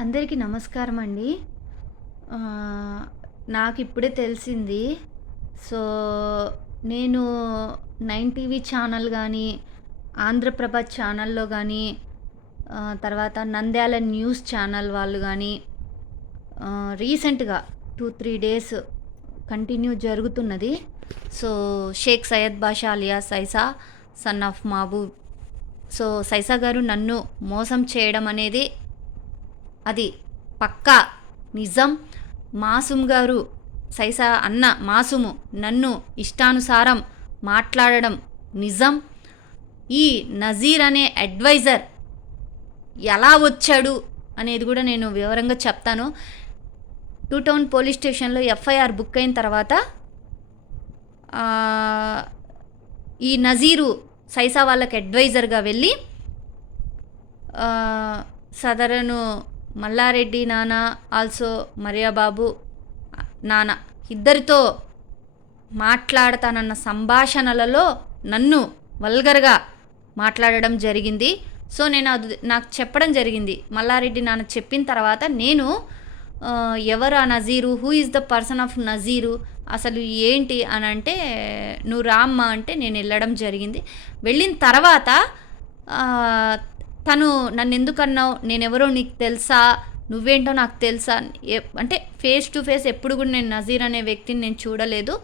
అందరికీ నమస్కారం అండి. నాకిప్పుడే తెలిసింది. సో, నేను 9 టీవీ ఛానల్ గానీ, ఆంధ్రప్రభ ఛానల్‌లో గానీ, తర్వాత నంద్యాల న్యూస్ ఛానల్ వాళ్ళు గానీ, రీసెంట్‌గా 2, 3 డేస్ కంటిన్యూ జరుగుతున్నది. So, Sheikh Syed Basha alias Saisa, son of Mahaboob. So, Saisa గారు నన్ను మోసం చేయడం అనేది అది పక్కా నిజం. మాసూమ్ గారు, సైసా అన్న మాసూము నన్ను ఇష్టానుసారం మాట్లాడడం నిజం. ఈ నజీర్ అనే అడ్వైజర్ ఎలా వచ్చాడు అనేది కూడా నేను వివరంగా చెప్తాను. 2 టౌన్ పోలీస్ స్టేషన్లో ఎఫ్ఐఆర్ బుక్ అయిన తర్వాత ఈ నజీరు సైసా వాళ్ళకి అడ్వైజర్గా వెళ్ళి సదరను మల్లారెడ్డి నాన్న, ఆల్సో మరియాబాబు నాన్న ఇద్దరితో మాట్లాడతానన్న సంభాషణలలో నన్ను వల్గర్గా మాట్లాడడం జరిగింది. సో నేను అది నాకు చెప్పడం జరిగింది. మల్లారెడ్డి నాన్న చెప్పిన తర్వాత నేను ఎవరు ఆ Nazir, who is the person of Nazir, అసలు ఏంటి అని అంటే, నువ్వు రామ్మా అంటే నేను వెళ్ళడం జరిగింది. వెళ్ళిన తర్వాత తను నన్ను ఎందుకన్నావు, నేనెవరో నీకు తెలుసా, నువ్వేంటో నాకు తెలుసా అంటే ఫేస్ టు ఫేస్ ఎప్పుడు కూడా నేను నజీర్ అనే వ్యక్తిని నేను చూడలేదు.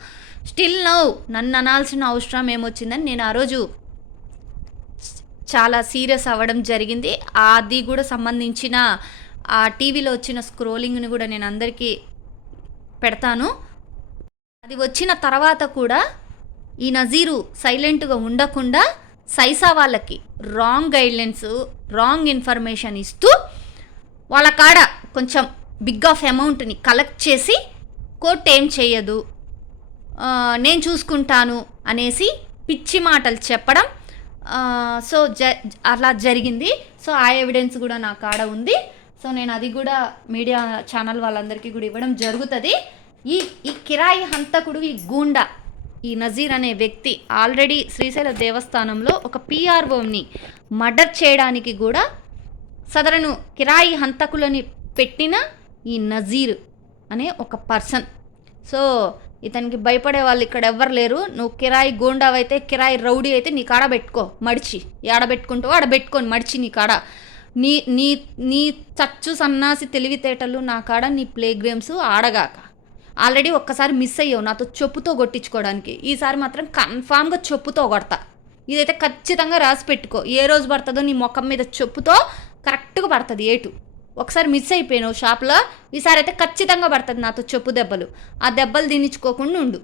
స్టిల్ నౌ నన్ను అనాల్సిన అవసరం ఏమొచ్చిందని నేను ఆ రోజు చాలా సీరియస్ అవ్వడం జరిగింది. అది కూడా సంబంధించిన ఆ టీవీలో వచ్చిన స్క్రోలింగ్ని కూడా నేను అందరికీ పెడతాను. అది వచ్చిన తర్వాత కూడా ఈ నజీరు సైలెంట్గా ఉండకుండా సైసా వాళ్ళకి రాంగ్ గైడ్లైన్స్, రాంగ్ ఇన్ఫర్మేషన్ ఇస్తూ వాళ్ళ కాడ కొంచెం బిగ్ ఆఫ్ అమౌంట్ని కలెక్ట్ చేసి కోర్టు ఏం చేయదు, నేను చూసుకుంటాను అనేసి పిచ్చి మాటలు చెప్పడం. సో అలా జరిగింది. సో ఆ ఎవిడెన్స్ కూడా నా కాడ ఉంది. సో నేను అది కూడా మీడియా ఛానల్ వాళ్ళందరికీ కూడా ఇవ్వడం జరుగుతుంది. ఈ కిరాయి హంతకుడు, ఈ గూండా, ఈ నజీర్ అనే వ్యక్తి ఆల్రెడీ శ్రీశైల దేవస్థానంలో ఒక పిఆర్ఓని మర్డర్ చేయడానికి కూడా సదరను కిరాయి హంతకులని పెట్టిన ఈ నజీర్ అనే ఒక పర్సన్. సో ఇతనికి భయపడే వాళ్ళు ఇక్కడ ఎవ్వరు లేరు. నువ్వు కిరాయి గోండావైతే, కిరాయి రౌడీ అయితే నీ కాడ పెట్టుకో మడిచి, ఆడబెట్టుకుంటావు ఆడబెట్టుకొని మడిచి నీ కాడ నీ నీ నీ చచ్చు సన్నాసి తెలివితేటలు నా కాడ నీ ప్లే గేమ్స్ ఆడగాక. ఆల్రెడీ ఒక్కసారి మిస్ అయ్యావు నాతో చెప్పుతో కొట్టించుకోవడానికి. ఈసారి మాత్రం కన్ఫామ్గా చెప్పుతో కొడతా. ఇదైతే ఖచ్చితంగా రాసి పెట్టుకో. ఏ రోజు పడుతుందో నీ ముఖం మీద చెప్పుతో కరెక్ట్గా పడుతుంది ఏటు. ఒకసారి మిస్ అయిపోయినావు షాప్లో, ఈసారి అయితే ఖచ్చితంగా పడుతుంది నాతో చెప్పు దెబ్బలు. ఆ దెబ్బలు తినించుకోకుండా ఉండు.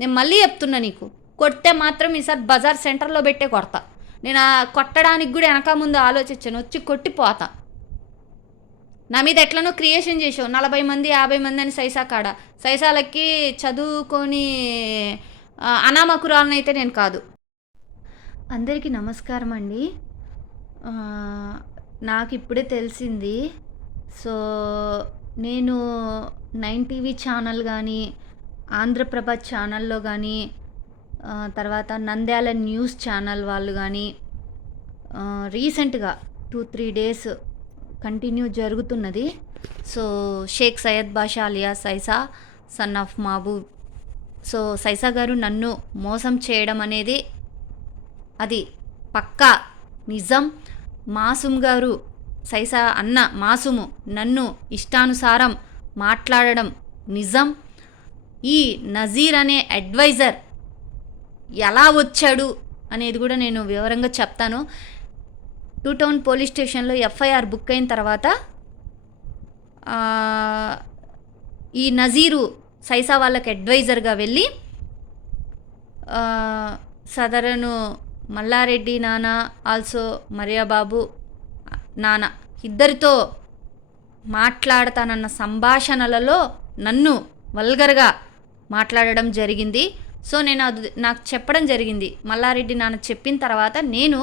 నేను మళ్ళీ చెప్తున్నా, నీకు కొడితే మాత్రం ఈసారి బజార్ సెంటర్లో పెట్టే కొడతా. నేను ఆ కొట్టడానికి కూడా వెనక ముందు ఆలోచించాను, వచ్చి కొట్టిపోతా. నా మీద ఎట్లనో క్రియేషన్ చేసావు, 40 మంది 50 మంది అని సైసా కాడ. సైసాలకి చదువుకొని అనామకురాలను అయితే నేను కాదు. అందరికీ నమస్కారం అండి. నాకు ఇప్పుడే తెలిసింది. సో నేను 9 టీవీ ఛానల్ కానీ, ఆంధ్రప్రభ ఛానల్లో కానీ, తర్వాత నంద్యాల న్యూస్ ఛానల్ వాళ్ళు కానీ రీసెంట్గా 2, 3 డేస్ కంటిన్యూ జరుగుతున్నది. So Sheikh Syed Basha alias Saisa, son of Mahaboob. So Saisa గారు నన్ను మోసం చేయడం అనేది అది పక్కా నిజం. మాసూమ్ గారు, సైసా అన్న మాసూము నన్ను ఇష్టానుసారం మాట్లాడడం నిజం. ఈ నజీర్ అనే అడ్వైజర్ ఎలా వచ్చాడు అనేది కూడా నేను వివరంగా చెప్తాను. 2 టౌన్ పోలీస్ స్టేషన్లో ఎఫ్ఐఆర్ బుక్ అయిన తర్వాత ఈ నజీరు సైసా వాళ్ళకి అడ్వైజర్గా వెళ్ళి సదరను మల్లారెడ్డి నాన్న, ఆల్సో మరియాబాబు నాన్న ఇద్దరితో మాట్లాడతానన్న సంభాషణలలో నన్ను వల్గర్గా మాట్లాడడం జరిగింది. సో నేను అది నాకు చెప్పడం జరిగింది. మల్లారెడ్డి నాన్న చెప్పిన తర్వాత నేను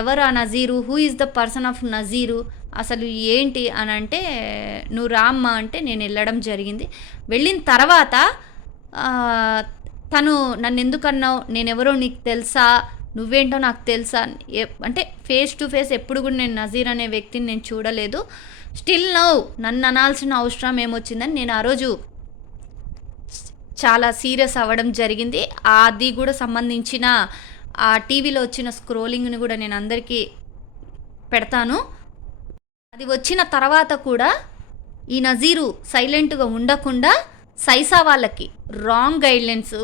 ఎవరు ఆ Nazir, who is the person of Nazir, అసలు ఏంటి అని అంటే, నువ్వు రామ్మా అంటే నేను వెళ్ళడం జరిగింది. వెళ్ళిన తర్వాత తను నన్ను ఎందుకన్నావు, నేనెవరో నీకు తెలుసా, నువ్వేంటో నాకు తెలుసా అంటే ఫేస్ టు ఫేస్ ఎప్పుడు కూడా నేను నజీర్ అనే వ్యక్తిని నేను చూడలేదు. స్టిల్ నౌ నన్ను అనాల్సిన అవసరం ఏమొచ్చిందని నేను ఆ రోజు చాలా సీరియస్ అవ్వడం జరిగింది. అది కూడా సంబంధించిన ఆ టీవీలో వచ్చిన స్క్రోలింగ్ని కూడా నేను అందరికీ పెడతాను. అది వచ్చిన తర్వాత కూడా ఈ నజీరు సైలెంట్గా ఉండకుండా సైసా వాళ్ళకి రాంగ్ గైడ్లైన్స్,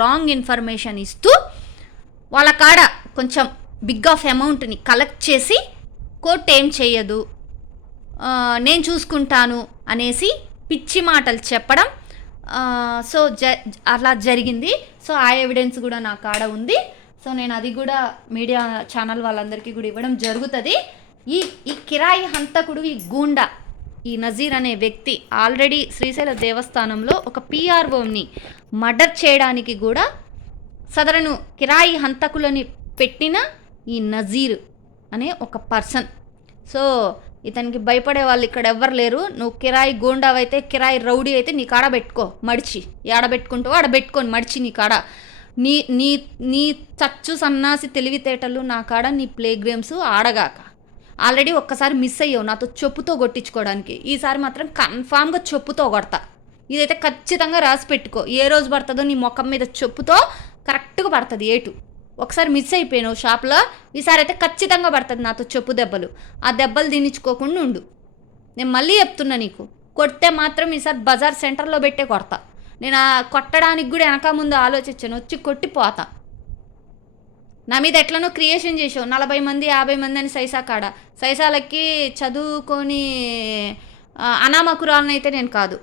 రాంగ్ ఇన్ఫర్మేషన్ ఇస్తూ వాళ్ళ కాడ కొంచెం బిగ్ ఆఫ్ అమౌంట్ని కలెక్ట్ చేసి కోర్టు ఏం చేయదు, నేను చూసుకుంటాను అనేసి పిచ్చి మాటలు చెప్పడం. సో అలా జరిగింది. సో ఆ ఎవిడెన్స్ కూడా నా కాడ ఉంది. సో నేను అది కూడా మీడియా ఛానల్ వాళ్ళందరికీ కూడా ఇవ్వడం జరుగుతుంది. ఈ కిరాయి హంతకుడు, ఈ గూండా, ఈ నజీర్ అనే వ్యక్తి ఆల్రెడీ శ్రీశైల దేవస్థానంలో ఒక పిఆర్ఓని మర్డర్ చేయడానికి కూడా సదరను కిరాయి హంతకులని పెట్టిన ఈ నజీర్ అనే ఒక పర్సన్. సో ఇతనికి భయపడే వాళ్ళు ఇక్కడ ఎవ్వరు లేరు. నువ్వు కిరాయి గోండావైతే, కిరాయి రౌడీ అయితే నీ కాడ పెట్టుకో మడిచి, ఏడబెట్టుకుంటావో ఆడబెట్టుకొని మడిచి నీ కాడ. నీ నీ నీ చచ్చు సన్నాసి తెలివితేటలు నా కాడ, నీ ప్లే గేమ్స్ ఆడగాక. ఆల్రెడీ ఒక్కసారి మిస్ అయ్యావు నాతో చెప్పుతో కొట్టించుకోవడానికి. ఈసారి మాత్రం కన్ఫామ్గా చెప్పుతో కొడతా. ఇదైతే ఖచ్చితంగా రాసి పెట్టుకో. ఏ రోజు పడుతుందో నీ ముఖం మీద చెప్పుతో కరెక్ట్గా పడుతుంది ఏటు. ఒకసారి మిస్ అయిపోయావు షాప్లో, ఈసారి అయితే ఖచ్చితంగా పడుతుంది నాతో చెప్పు దెబ్బలు. ఆ దెబ్బలు తినించుకోకుండా ఉండు. నేను మళ్ళీ చెప్తున్నా, నీకు కొడితే మాత్రం ఈసారి బజార్ సెంటర్లో పెట్టే కొడతా. నేను ఆ కొట్టడానికి కూడా వెనక ముందు ఆలోచించాను, వచ్చి కొట్టిపోతా. నా మీద ఎట్లనో క్రియేషన్ చేసావు, 40 మంది 50 మంది అని సైసా కాడ. సైసాలకి చదువుకొని అనామకురాలనైతే నేను కాదు.